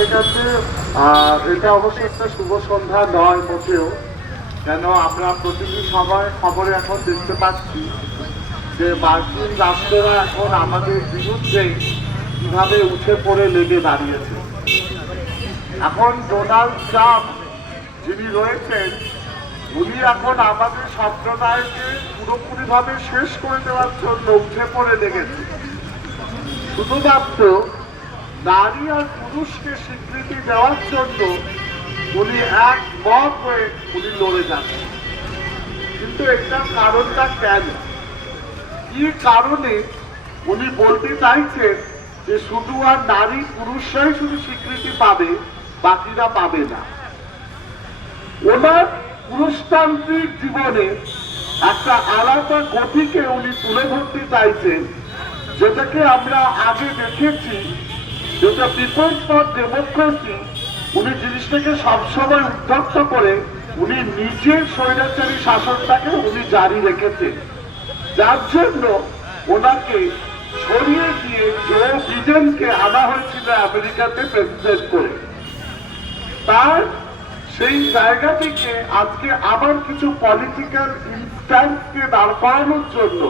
আমাদের কাছে এটা অবশ্যই একটা শুভ সন্ধ্যা নয় মোটেও, কেন আমরা প্রতিটি সময় খবরে এখন দেখতে পাচ্ছি যে মার্কিন রাষ্ট্ররা এখন আমাদের বিরুদ্ধে কিভাবে উঠে পড়ে লেগে দাঁড়িয়েছে। এখন ডোনাল্ড ট্রাম্প যিনি রয়েছেন, উনি এখন আমাদের সম্প্রদায়কে পুরোপুরিভাবে শেষ করে দেওয়ার জন্য উঠে পড়ে লেগেছে। শুধুমাত্র নারী আর পুরুষকে স্বীকৃতি দেওয়ার জন্য উনি একমত হয়ে উনি লড়ে যাচ্ছেন। কিন্তু এটার কারণটা কেন, কি কারণে উনি বলতে চাইছেন যে শুধু আর নারী পুরুষরাই শুধু স্বীকৃতি পাবে, বাকিরা পাবে না? ওনার পুরুষতান্ত্রিক জীবনে একটা আলাদা গতিকে উনি তুলে ধরতে চাইছেন, যেটাকে আমরা আগে দেখেছি, যেটা পিপলস ফর ডেমোক্রেসি। উনি জিনিসটাকে সবসময় উত্তপ্ত করে উনি নিজের স্বৈরাচারী শাসনটাকে উনি জারি রেখেছেন, যার জন্য ওনাকে সরিয়ে দিয়ে জো বিডেনকে আনা হয়েছিল আমেরিকাতে প্রেসিডেন্ট করে। তার সেই জায়গা থেকে আজকে আবার কিছু পলিটিক্যাল ইনস্ট্যান্সকে দাঁড় করানোর জন্য,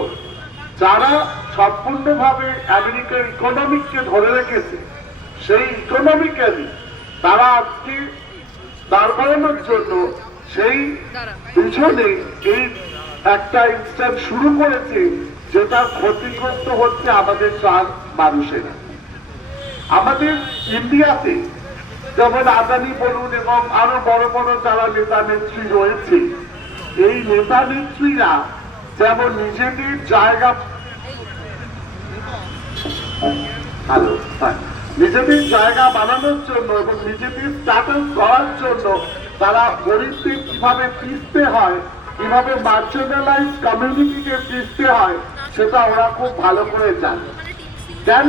যারা সম্পূর্ণভাবে আমেরিকার ইকোনমিককে ধরে রেখেছে, সেই ইকোনমিক্যালি তারা আজকে দাঁড় করানোর জন্য সেই পিছনে এই একটা ইনস্ট্যান্স শুরু করেছে, যেটা ক্ষতিগ্রস্ত হচ্ছে আমাদের মানুষেরা। আমাদের ইন্ডিয়াতে যেমন আদানি বলুন এবং আরো বড় বড় যারা নেতা নেত্রী রয়েছে, এই নেতা নেত্রীরা যেমন নিজেদের জায়গা নিজেদের জায়গা বানানোর জন্য এবং নিজেদের স্ট্যাটাস করার জন্য তারা গরিবদের কিভাবে পিছতে হয়, কিভাবে মার্জিনালাইজ কমিউনিটিকে পিছতে হয়, সেটা ওরা খুব ভালো করে জানে। কেন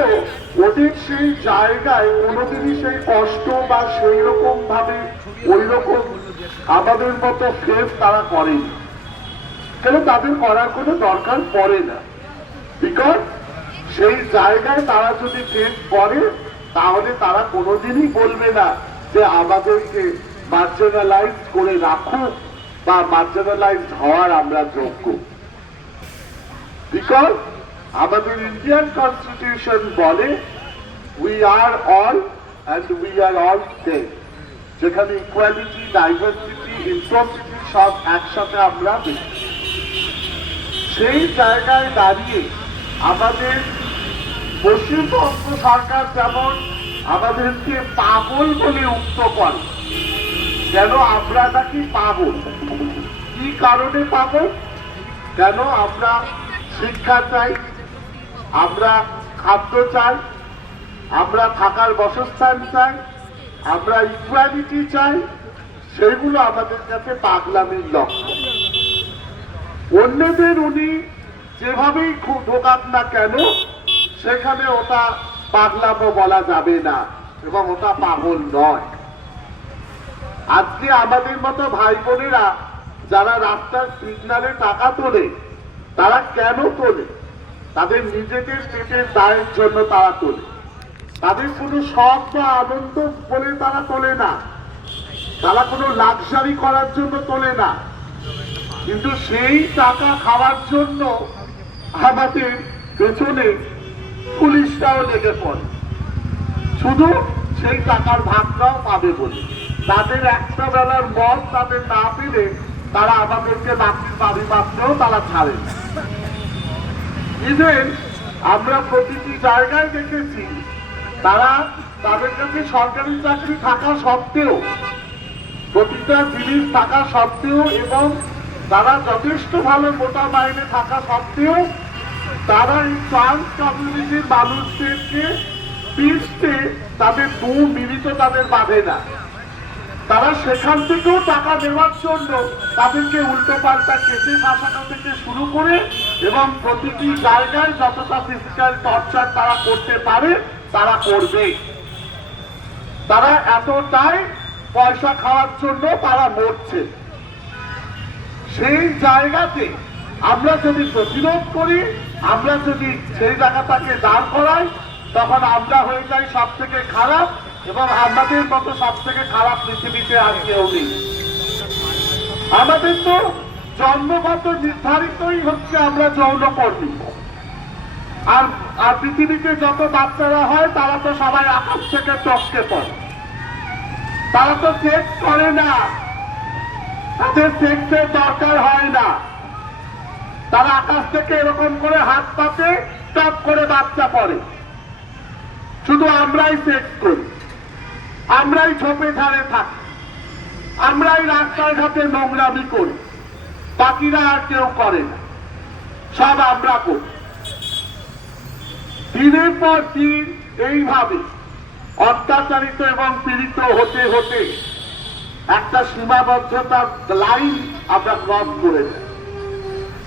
ওদের সেই জায়গায় কোনোদিনই সেই কষ্ট বা সেই রকম ভাবে ওই রকম আমাদের মতো ফেস তারা করেনি, কেন তাদের করার কোনো দরকার পড়ে না। বিকজ সেই জায়গায় তারা যদি ফেস করে, তাহলে তারা কোনোদিনই বলবে না যে আমাদেরকে মার্জিনালাইজ করে রাখুক বা মার্জিনালাইজ হওয়ার আমরা যোগ্য। বিকজ আমাদের ইন্ডিয়ান কনস্টিটিউশন বলে we are all and we are all same, যেখানে ইকুয়ালিটি, ডাইভার্সিটি, ইনক্লুসিভিটি সব একসাথে আমরা দেখি। সেই জায়গায় দাঁড়িয়ে আমাদের পশ্চিমবঙ্গ সরকার যেমন আমাদেরকে পাগল বলে উক্ত করে, কেন আমরা নাকি পাগল? কি কারণে পাগল? কেন আমরা শিক্ষা চাই, আমরা খাদ্য চাই, আমরা থাকার বাসস্থান চাই, আমরা ইকুয়ালিটি চাই, সেগুলো আমাদের কাছে পাগলামির লক্ষ্য। অন্যদের উনি যেভাবেই খুব ঢোকাক না কেন, সেখানে ওটা পাগলামো বলা যাবে না এবং ওটা পাগল নয়। আজকে আমাদের মতো ভাই বোনেরা যারা রাস্তার সিগনালে টাকা তোলে, তারা কেন তোলে? তাদের নিজেদের পেটের দায়ের জন্য তারা তোলে, তাদের কোনো শখ বা আনন্দ বলে তারা তোলে না, তারা কোনো লাক্সারি করার জন্য তোলে না। কিন্তু সেই টাকা খাওয়ার জন্য আমাদের পেছনে পুলিশটাও লেগে পড়ে, শুধু সেই টাকার ভাগটাও পাবে বলে। তাদের একটা বেলার মদ তাদের না পেলে তারা আমাদেরকে বাকির বাড়ি মাত্রেও তারা ছাড়ে। ইভেন আমরা প্রতিটি জায়গায় দেখেছি, তারা তাদের কাছে সরকারি চাকরি থাকা সত্ত্বেও, প্রতিটা জিনিস থাকা সত্ত্বেও এবং তারা যথেষ্ট ভালো মোটা মাইনে থাকা সত্ত্বেও তারা এই ট্রান্স কমিউনিটির মানুষদেরকে পিছতে তাদের 2 মিনিট তাদের বাঁধে না। তারা সেখান থেকেও টাকা দেওয়ার জন্য তাদেরকে উল্টো পাল্টা কেটে ফাঁসানো থেকে শুরু করে এবং প্রতিটি জায়গায় যতটা ফিজিক্যাল টর্চার তারা করতে পারে তারা করবে। তারা এতটাই পয়সা খাওয়ার জন্য তারা মরছে। সেই জায়গাতে আমরা যদি প্রতিরোধ করি, আমরা যদি সেই জায়গাটাকে দাঁড় করাই, তখন আমরা হয়ে যাই সব থেকে খারাপ এবং আমাদের মতো সব থেকে খারাপ পৃথিবীতে আর কেউ নেই। আমাদের তো জন্মগত নির্ধারিতই হচ্ছে আমরা যৌনকর্মী। আর আর পৃথিবীতে যত বাচ্চারা হয় তারা তো সবাই আকাশ থেকে টপকে পড়ে, তারা তো সেক্স করে না, তাদের সেক্সের দরকার হয় না, তারা আকাশ থেকে এরকম করে হাত পাতে টপ করে বাচ্চা পড়ে। শুধু আমরাই সেক্স করি, আমরাই ঝোপে ঝাড়ে থাকি, আমরাই রাস্তায় ঘাটে নোংরামি করি, বাকিরা আর কেউ করে না, সব আমরা করি। দিনের পর দিন এইভাবে অত্যাচারিত এবং পীড়িত হতে হতে একটা সীমাবদ্ধতার লাইন আমরা ক্রস করে যাই।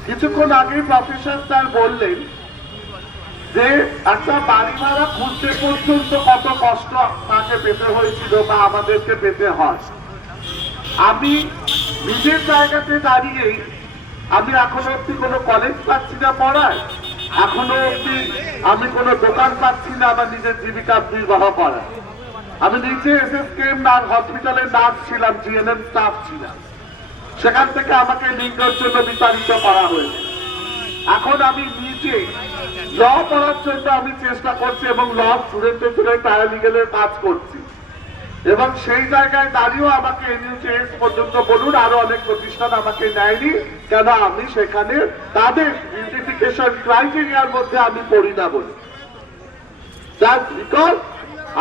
কিছুক্ষণ আগে প্রফেসর স্যার বললেন যে একটা বাড়ি ভাড়া খুঁজতে পর্যন্ত কত কষ্ট তাকে পেতে হয়েছিল বা আমাদেরকে পেতে হয়। আমি নিজের জায়গাতে দাঁড়িয়েই আমি এখনো অব্দি কোনো কলেজ পাচ্ছি না পড়ায়, এখনো অব্দি আমি কোনো দোকান পাচ্ছি না আমার নিজের জীবিকা নির্বাহ করার। আমি নিজে এসএসকেএম হসপিটালের নার্স ছিলাম, জিএনএম স্টাফ ছিলাম, সেখান থেকে আমাকে লিঙ্গের জন্য বিতাড়িত করা হয়েছে। এখন আমি নিজে ল পড়ার জন্য আমি চেষ্টা করছি এবং ল স্টুডেন্টের জন্য প্যারালিগেলের কাজ করছি, এবং সেই জায়গায় দাঁড়িয়েও আমাকে এনইউটিএস পর্যন্ত বলুন আরো অনেক প্রতিষ্ঠান আমাকে নেয়নি, কেন আমি সেখানে তাদের ইউনিফিকেশন ক্রাইটেরিয়ার মধ্যে আমি পড়ি না বলি। জাস্ট বিকজ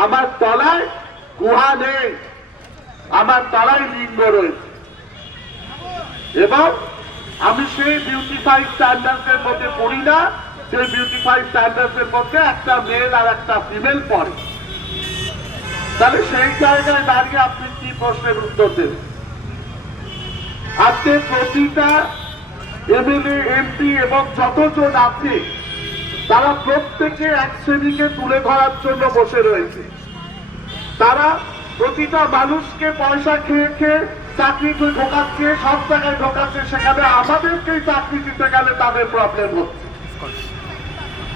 আমার তলায় গুহা নেই, আমার তলায় লিঙ্গ রয়েছে, এবং আমি সেই বিউটিফাই স্ট্যান্ডার্ডস এর মধ্যে পড়ি না, সেই বিউটিফাই স্ট্যান্ডার্ডস এর মধ্যে একটা মেল আর একটা ফিমেল পড়ে। তাহলে সেই জায়গায় দাঁড়িয়ে আপনি কি প্রশ্নের উত্তর দেবেন? আজকে প্রতিটা এমএলএ এমপি এবং যতজন আছে তারা প্রত্যেকে এক শ্রেণীকে তুলে ধরার জন্য বসে রয়েছে। তারা প্রতিটা মানুষকে পয়সা খেয়ে খেয়ে চাকরি ঢোকাচ্ছে, সব জায়গায় ঢোকাচ্ছে, সেখানে আমাদেরকেই চাকরি দিতে গেলে তাদের প্রবলেম হচ্ছে।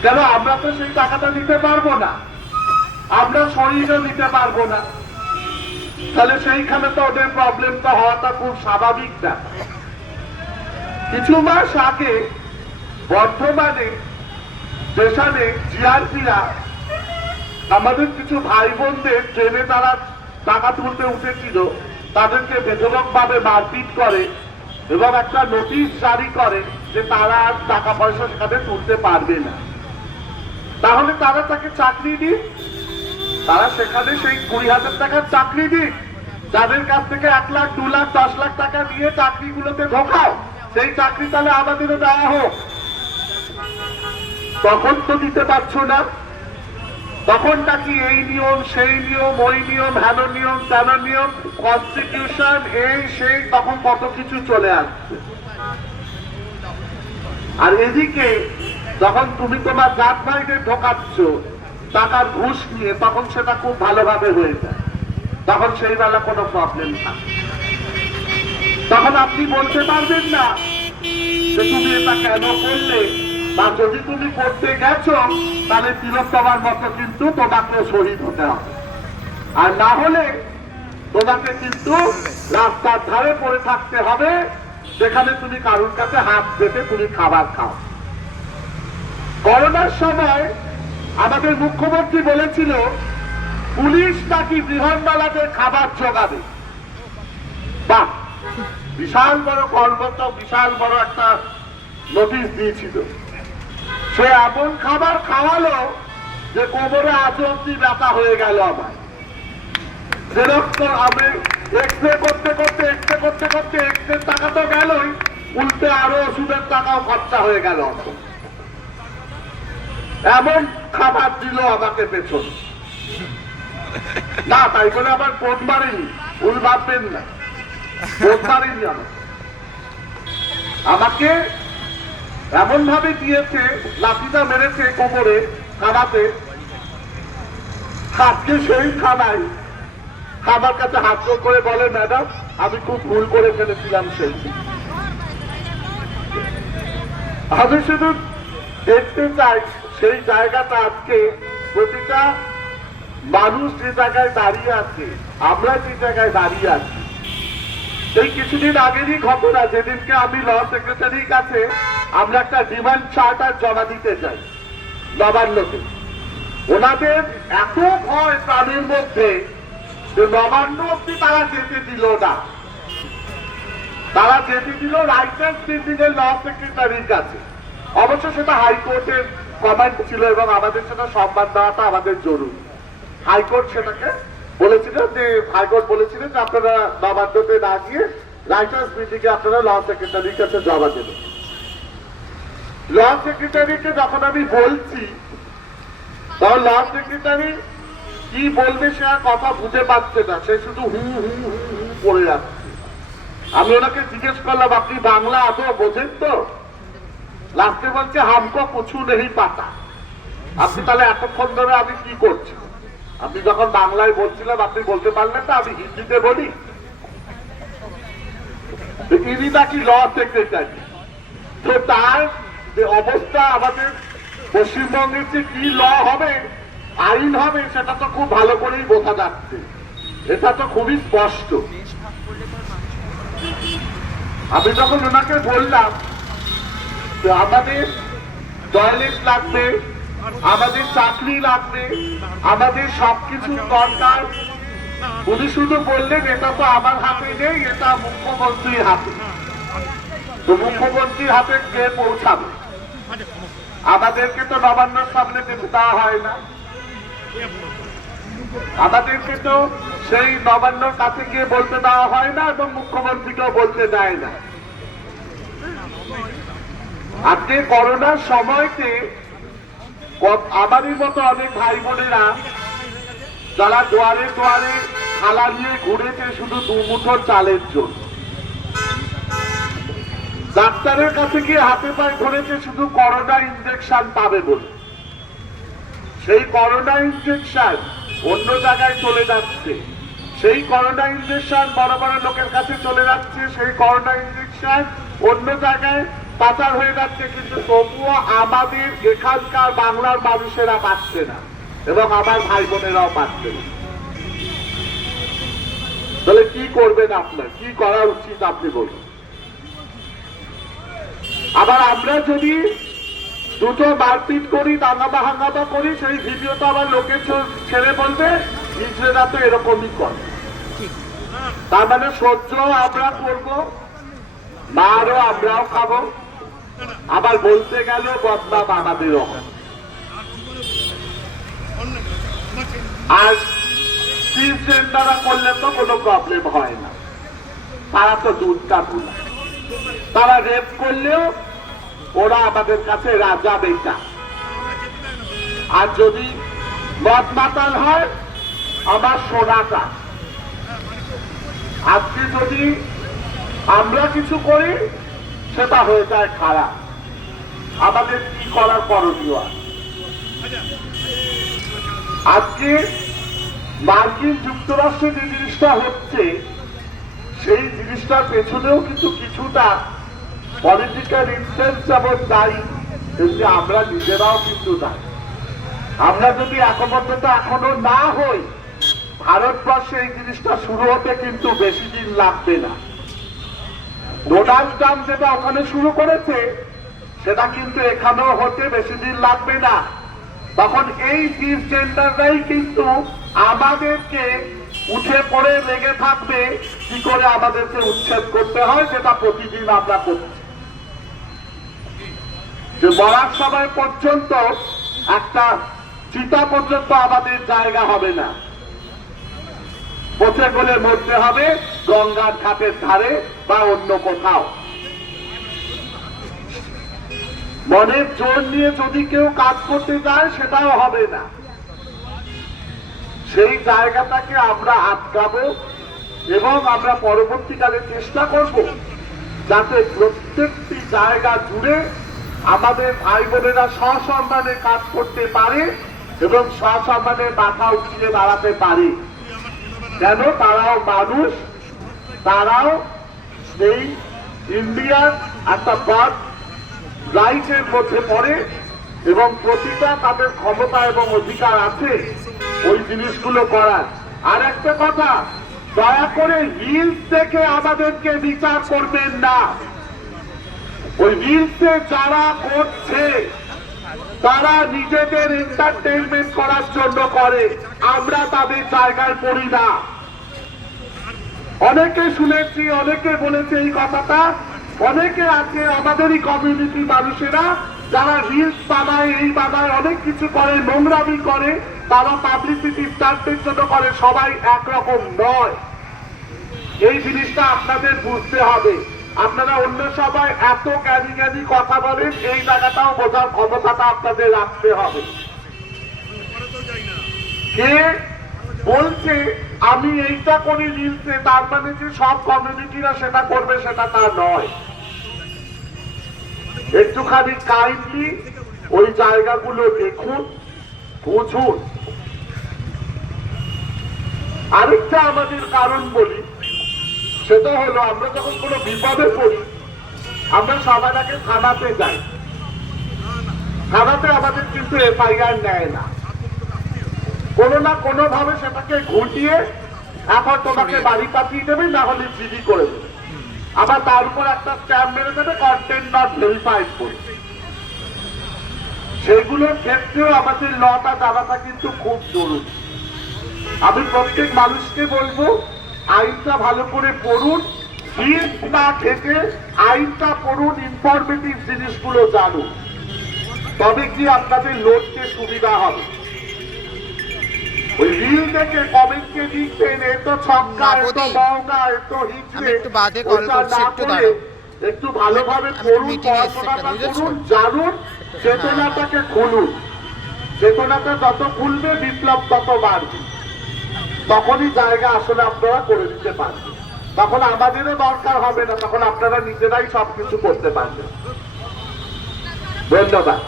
কেন? আমরা তো সেই টাকাটা দিতে পারবো না, আমরা শরীরও দিতে পারবো না, তাহলে সেইখানে তো ওদের প্রবলেমটা হওয়াটা খুব স্বাভাবিক না। কিছু মাস আগে বর্ধমানে স্টেশনে জিআরপিরা আমাদের কিছু ভাই বোনদের ট্রেনে তারা টাকা তুলতে উঠেছিল, তাদেরকে বেধড়ক ভাবে মারপিট করে এবং একটা নোটিশ জারি করে যে তারা আর টাকা পয়সা সেখানে তুলতে পারবে না। তাহলে তারা তাকে চাকরি দিক, তারা সেখানে সেই 20,000 টাকার চাকরি দিক, যাদের কাছ থেকে 1 লাখ 2 লাখ 10 লাখ টাকা দিয়ে চাকরিগুলোতে ঢোকাও, সেই চাকরি তাহলে আমাদেরও দেওয়া হোক। তখন তো দিতে পারছো না, তখন নাকি এই নিয়ম সেই নিয়ম, ওই নিয়ম, হেন নিয়ম তেন নিয়ম, কনস্টিটিউশন এই সেই, তখন কত কিছু চলে আসছে। আর এদিকে যখন তুমি তোমার জাত ভাইদের ঢোকাচ্ছ টাকার ঘুষ নিয়ে, তখন সেটা খুব ভালোভাবে হয়ে যায়, তখন সেই বেলা কোনো প্রবলেম থাকে। তখন আপনি বলতে পারবেন না যে তুমি এটা কেন করলে, বা যদি তুমি করতে গেছো তাহলে তিলোত্তমার মতো কিন্তু তোমাকে শহীদ হতে হবে, আর না হলে তোমাকে কিন্তু রাস্তার ধারে পড়ে থাকতে হবে, যেখানে তুমি কারোর কাছে হাত পেতে তুমি খাবার খাও। করোনার সময় আমাদের মুখ্যমন্ত্রী বলেছিল পুলিশ নাকি বৃহন্নলাদের খাবার জোগাবে। বাহ, বিশাল বড় কর্মত, বিশাল বড় একটা নোটিশ দিয়েছিল। সে এমন খাবার খাওয়ালো যে কোমরে আজ অব্দি ব্যথা হয়ে গেল আমার। যেরকম আমি এক্সরে করতে করতে এক্সরের টাকা তো গেলই, উল্টে আরো ওষুধের টাকাও খরচা হয়ে গেল। এমন খাবার দিল আমাকে পেছন না, তাই বলে আবার পোট মারেনি, ভুল ভাববেন না, পোট মারেনি আমাকে এমন ভাবে দিয়েছে, লাঠিটা মেরেছে কোমরে খানাতে। আজকে সেই খানায় আমার কাছে হাত করে বলে, ম্যাডাম আমি খুব ভুল করে ফেলেছিলাম। সেই আমি শুধু দেখতে চাই সেই জায়গাটা আজকে প্রতিটা মানুষ যে জায়গায় দাঁড়িয়ে আছে, আমরা যে জায়গায় দাঁড়িয়ে আছি, সেই কিছুদিন আগেরই ঘটনা, যেদিনকে আমি ল সেক্রেটারির কাছে আমরা একটা ডিমান্ড চার্টার জমা দিতে চাই নবান্নতে। ওনাদের এত ভয় প্রাণের মধ্যে যে নবান্ন অব্দি তারা যেতে দিল না। তারা যেতে দিল রাইটার্স বিল্ডিংয়ের ল সেক্রেটারির কাছে। অবশ্য সেটা হাইকোর্টের কমান্ড ছিল এবং আমাদের সেটা সম্মান দেওয়াটা আমাদের জরুরি। হাইকোর্ট সেটাকে বলেছিল যে, হাইকোর্ট বলেছিলেন যে আপনারা নবান্নতে না গিয়ে রাইটার্স বিল্ডিংয়ে আপনারা ল সেক্রেটারির কাছে জমা দেবেন। ল সেক্রেটারিকে যখন আমি বলছি, তখন ল সেক্রেটারি কি বলবে সে আর কথা বুঝে পাচ্ছে না, সে শুধু হু হু হু হু পড়ে যাচ্ছে। আমি ওনাকে জিজ্ঞেস করলাম, আপনি বাংলা আদৌ বোঝেন তো? লাস্টে বলছে হামকো কুছু নেই পাতা। আপনি তাহলে এতক্ষণ ধরে আমি কি করছি? আপনি যখন বাংলায় বলছিলাম আপনি বলতে পারলেন না, আমি হিন্দিতে বলি। ইনি নাকি ল সেক্রেটারি। তো তার যে অবস্থা, আমাদের পশ্চিমবঙ্গের যে কি ল হবে, আইন হবে, সেটা তো খুব ভালো করেই বোঝা যাচ্ছে। এটা তো খুবই স্পষ্ট। আমি যখন ওনাকে বললাম যে আমাদের টয়লেট লাগবে, আমাদের চাকরি লাগবে, আমাদের সবকিছু দরকার, উনি শুধু বললেন এটা তো আমার হাতে নেই, এটা মুখ্যমন্ত্রীর হাতে। তো মুখ্যমন্ত্রীর হাতে কে পৌঁছাবে? আমাদেরকে তো নবান্নর সামনে যেতে দেওয়া হয় না, আমাদেরকে তো সেই নবান্নর কাছে গিয়ে বলতে দেওয়া হয় না এবং মুখ্যমন্ত্রীকেও বলতে দেয় না। আজকে করোনার সময়তে আমারই মতো অনেক ভাই বোনেরা যারা দুয়ারে দুয়ারে থালা নিয়ে ঘুরেছে শুধু দুমুঠো চালের জন্য, ডাক্তারের কাছে গিয়ে হাতে পায়ে ধরেছে শুধু করোনা ইনজেকশন পাবে বলে। সেই করোনা ইনজেকশন অন্য জায়গায় চলে যাচ্ছে, সেই করোনা ইনজেকশন বড় বড় লোকের কাছে চলে যাচ্ছে, সেই করোনা ইনজেকশন অন্য জায়গায় পাচার হয়ে যাচ্ছে, কিন্তু তবুও আমাদের এখানকার বাংলার মানুষেরা পাচ্ছে না এবং আমার ভাই বোনেরাও পাচ্ছে না। তাহলে কি করবেন আপনার? কি করা উচিত আপনি বলুন? আবার আমরা যদি দুটো মারপিট করি, দাঙ্গামা হাঙ্গামা করি, সেই ভিডিওটা আবার লোকের ছেড়ে বলবে ইসরায়েলরা তো এরকমই করে। তার মানে সহ্য আমরা করবো, মারও আমরাও খাবো, আবার বলতে গেল বদনাম আমাদেরও হবে। আর ট্রান্সজেন্ডাররা করলে তো কোনো প্রবলেম হয় না, তারা তো দুধটা ভুলা। তারা রেপ করলেও ওরা আমাদের কাছে রাজা বেটা। আর যদি মদ মাতাল হয় আমার সোনাটা। আজকে যদি আমরা কিছু করি সেটা হয়ে যায় খারাপ। আমাদের কি করার করণীয়? আজকে মার্কিন যুক্তরাষ্ট্রে যে জিনিসটা হচ্ছে, সেই জিনিসটার পেছনেও কিন্তু কিছুটা পলিটিক্যাল ইনফ্লুয়েন্স যেমন দায়ী, তেমনি আমরা নিজেরাও কিন্তু দায়ী। আমরা যদি একবদ্ধতা এখনো না হই, ভারতবর্ষে এই জিনিসটা শুরু হতে কিন্তু বেশি দিন লাগবে না। ডোনাল্ড ট্রাম্প যেটা ওখানে শুরু করেছে সেটা কিন্তু এখানেও হতে বেশি দিন লাগবে না। তখন এই ট্রান্সজেন্ডাররাই কিন্তু আমাদেরকে উঠে পড়ে লেগে থাকবে কি করে আমাদেরকে উচ্ছেদ করতে হয়, যেটা প্রতিদিন আমরা করছি। যে মরার সময় পর্যন্ত একটা চিতা পর্যন্ত আমাদের জায়গা হবে না, পথে গলে মরতে হবে গঙ্গার ঘাটের ধারে বা অন্য কোথাও। মনের জোর নিয়ে যদি কেউ কাজ করতে যায় সেটাও হবে না। সেই জায়গাটাকে আমরা আটকাবো এবং আমরা পরবর্তীকালে চেষ্টা করব যাতে প্রত্যেকটি জায়গা জুড়ে আমাদের ভাই বোনেরা সসম্মানে কাজ করতে পারে এবং সসম্মানে মাথা উঠিয়ে দাঁড়াতে পারে। কেন? তারাও মানুষ, তারাও এই ইন্ডিয়ার একটা বার্থ রাইটের মধ্যে পড়ে এবং প্রতিটা তাদের ক্ষমতা এবং অধিকার আছে ওই জিনিসগুলো করার। আর একটা কথা, দয়া করে রিলস দেখে আমাদেরকে বিচার করবেন না। ওই রিলসে যারা করছে তারা নিজেদের এন্টারটেইনমেন্ট করার জন্য করে, আমরা তাদের জায়গায় পড়ি না। অনেকে শুনেছি, অনেকে বলেছে এই কথাটা, অনেকে আছে আমাদেরই কমিউনিটি মানুষেরা যারা রিলস বানায়, এই বানায়, অনেক কিছু করে, নোংরামি করে, তারা পাবলিসিটি স্টান্টের জন্য করে। সবাই একরকম নয়, এই জিনিসটা আপনাদের বুঝতে হবে। আপনারা অন্য সবাই এত জ্ঞানী জ্ঞানী কথা বলেন, এই জায়গাটাও বোঝার ক্ষমতাটা আপনাদের রাখতে হবে। কে বলছে আমি এইটা করি রিলসে, তার মানে যে সব কমিউনিটিরা সেটা করবে সেটা তা নয়। একটুখানি কাইন্ডলি ওই জায়গাগুলো দেখুন, বুঝুন। আরেকটা আমাদের কারণ বলি, সেটা হলো আমরা যখন কোনো বিপদে পড়ি আমরা সবার আগে থানাতে যাই। থানাতে আমাদের কিন্তু এফআইআর নেয় না, কোনো না কোনো ভাবে সেটাকে ঘুটিয়ে এখন তোমাকে বাড়ি পাঠিয়ে দেবে, না হলে জিডি করে দেবে, আবার তার উপর একটা স্ট্যাম্প মেরে দেবে কন্টেন্ট নট ভেরিফাইড করে। সেগুলোর ক্ষেত্রেও আমাদের লটা জানাটা কিন্তু খুব জরুরি। আমি প্রত্যেক মানুষকে বলবো আইনটা ভালো করে পড়ুন, রিলস না থেকে আইনটা পড়ুন, ইনফরমেটিভ জিনিসগুলো জানুন, তবে কি আপনাদের লড়তে সুবিধা হবে। ওই রিল দেখে কমেন্টকে লিখছেন এত ছক্কা, এত বঙ্গা, এত হিচড়ে, একটু ভালোভাবে পড়ুন, পড়াশোনাটা করুন, জানুন, চেতনাটাকে খুলুন। চেতনাটা যত খুলবে বিপ্লব তত বাড়বে, তখনই জায়গা আসলে আপনারা করে দিতে পারবেন। তখন আমাদেরও দরকার হবে না, তখন আপনারা নিজেরাই সবকিছু করতে পারবেন। ধন্যবাদ।